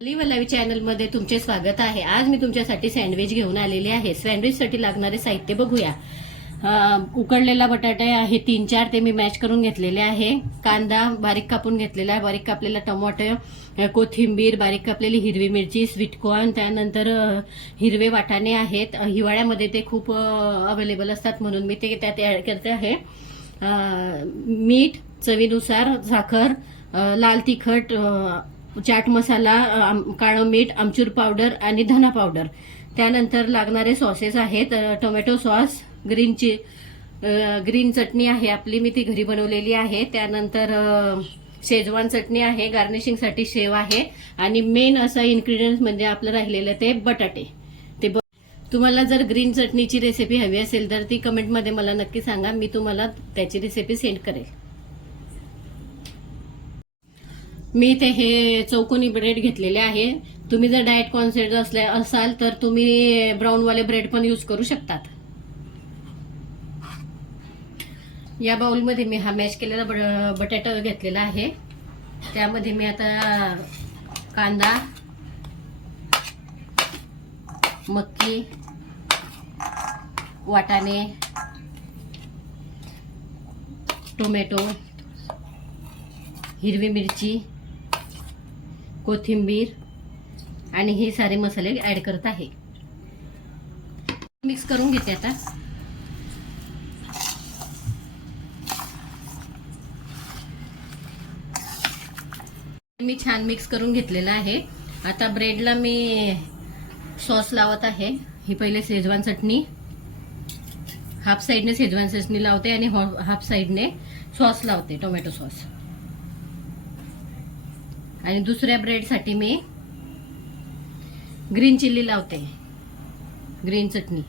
लिवलावी चॅनलमध्ये तुमचे स्वागत आहे. आज मी तुमच्यासाठी सँडविच घेऊन आलेली आहे. सँडविचसाठी लागणारे साहित्य बघूया. उकडलेला बटाटा आहे. तीन चार ते मी मॅच करून घेतलेले आहे. कांदा बारीक कापून घेतलेला आहे. बारीक कापलेला टमाटर कोथिंबीर बारीक कापलेली हिरवी मिरची स्वीटकॉर्न त्यानंतर हिरवे वाटाणे आहेत. हिवाळ्यामध्ये ते खूप अवेलेबल असतात म्हणून मी ते त्यात ॲड करते आहे. मीठ चवीनुसार साखर लाल तिखट चाट मसाला आम- काळं मीठ आमचूर पावडर आणि धना पावडर त्यानंतर लागणारे सॉसेस आहेत टोमॅटो सॉस ग्रीन ची ग्रीन चटणी आहे आपली मी ती घरी बनवलेली आहे. त्यानंतर शेजवान चटणी आहे गार्निशिंगसाठी शेव आहे. आणि मेन असं इन्ग्रेडियंट म्हणजे आपलं राहिलेलं ते बटाटे. ते ब- तुम्हाला जर ग्रीन चटणीची रेसिपी हवी असेल तर ती कमेंटमध्ये मला नक्की सांगा मी तुम्हाला त्याची रेसिपी सेंड करेल. मी ते हे चौकोनी ब्रेड घेतलेले आहे. तुम्ही जर डाएट कॉन्शियस असले असाल तर तुम्ही ब्राऊनवाले ब्रेड पण यूज करू शकतात. या बाउलमध्ये मी हा मॅश केलेला बट- बटाटा घेतलेला आहे. त्यामध्ये मी आता कांदा मक्की वाटाणे टोमॅटो हिरवी मिरची कोथिंबीर आणि हे सारे मसाले ॲड करत आहे. मिक्स करून घेते आता. मी छान मिक्स करून घेतलेला आहे. आता ब्रेडला मी सॉस लावत आहे. ही पहिले शेजवान चटणी. हाफ साईडने शेजवान चटणी लावते आणि हाफ साईडने सॉस लावते टोमॅटो सॉस आणि दुसऱ्या ब्रेडसाठी मी ग्रीन चिल्ली लावते. ग्रीन चटणी.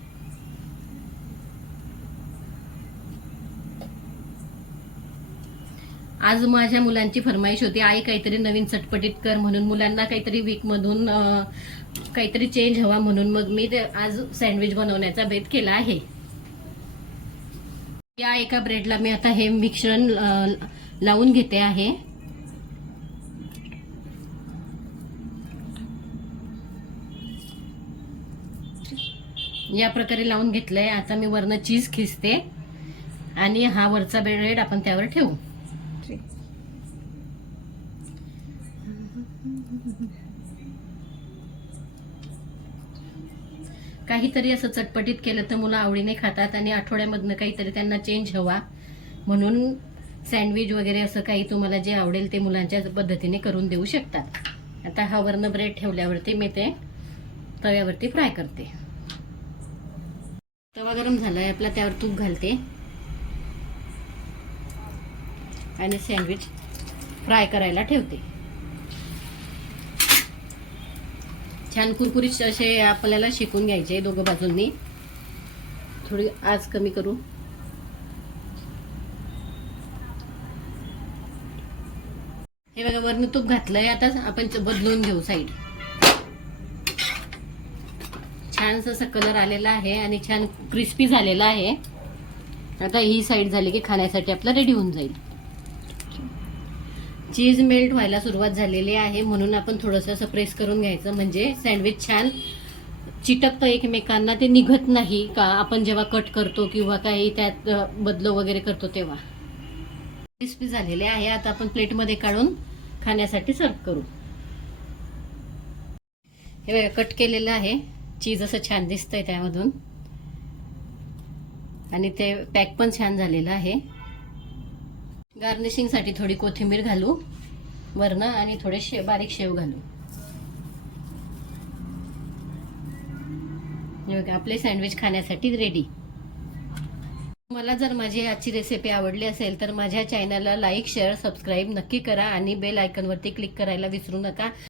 आज माझ्या मुलांची फरमाईश होती आई काहीतरी नवीन चटपटीत कर म्हणून. मुलांना काहीतरी वीकमधून काहीतरी चेंज हवा म्हणून. मग मी ते आज सँडविच बनवण्याचा बेत केला आहे. या एका ब्रेडला मी आता हे मिश्रण लावून घेते आहे. या प्रकारे लावून घेतलंय. आता मी वरनं चीज खिसते आणि हा वरचा ब्रेड आपण त्यावर ठेवू. काहीतरी असं चटपटीत केलं तर मुलं आवडीने खातात आणि आठवड्यामधनं काहीतरी त्यांना चेंज हवा. म्हणून सँडविच वगैरे असं काही तुम्हाला जे आवडेल ते मुलांच्या पद्धतीने करून देऊ शकतात. आता हा वरनं ब्रेड ठेवल्यावरती मी ते तव्यावरती फ्राय करते. तवा गरम झालाय आपला त्यावर तूप घालते. आणि सँडविच फ्राय करायला ठेवते. छान कुरकुरीत असे आपल्याला शिकून घ्यायचे दोघं बाजूंनी. थोडी आज कमी करू. हे बघा वरनं तूप घातलंय आता आपण बदलून घेऊ साईड छान असा कलर आलेला आहे आणि छान क्रिस्पी झालेला आहे. आता ही साईड झाली की खाण्यासाठी आपला रेडी होऊन जाईल. चीज मेल्ट व्हायला सुरुवात झालेली आहे म्हणून आपण थोडंसं असं प्रेस करून घ्यायचं. म्हणजे सँडविच छान चिटकतं एकमेकांना ते निघत नाही का? आपण जेव्हा कट करतो किंवा काही त्यात बदलो वगैरे करतो तेव्हा. क्रिस्पी झालेले आहे. आता आपण प्लेटमध्ये काढून खाण्यासाठी सर्व करू. हे बघा कट केलेलं आहे. चीज असं छान दिसतंय त्यामधून. आणि ते पॅक पण छान झालेलं आहे. गार्निशिंगसाठी थोडी कोथिंबीर घालू वरनं आणि थोडे शे बारीक शेव घालू. आपले सँडविच खाण्यासाठी रेडी मला जर माझी आजची रेसिपी आवडली असेल तर माझ्या चॅनलला लाईक शेअर सबस्क्राईब नक्की करा आणि बेल आयकनवरती क्लिक करायला विसरू नका.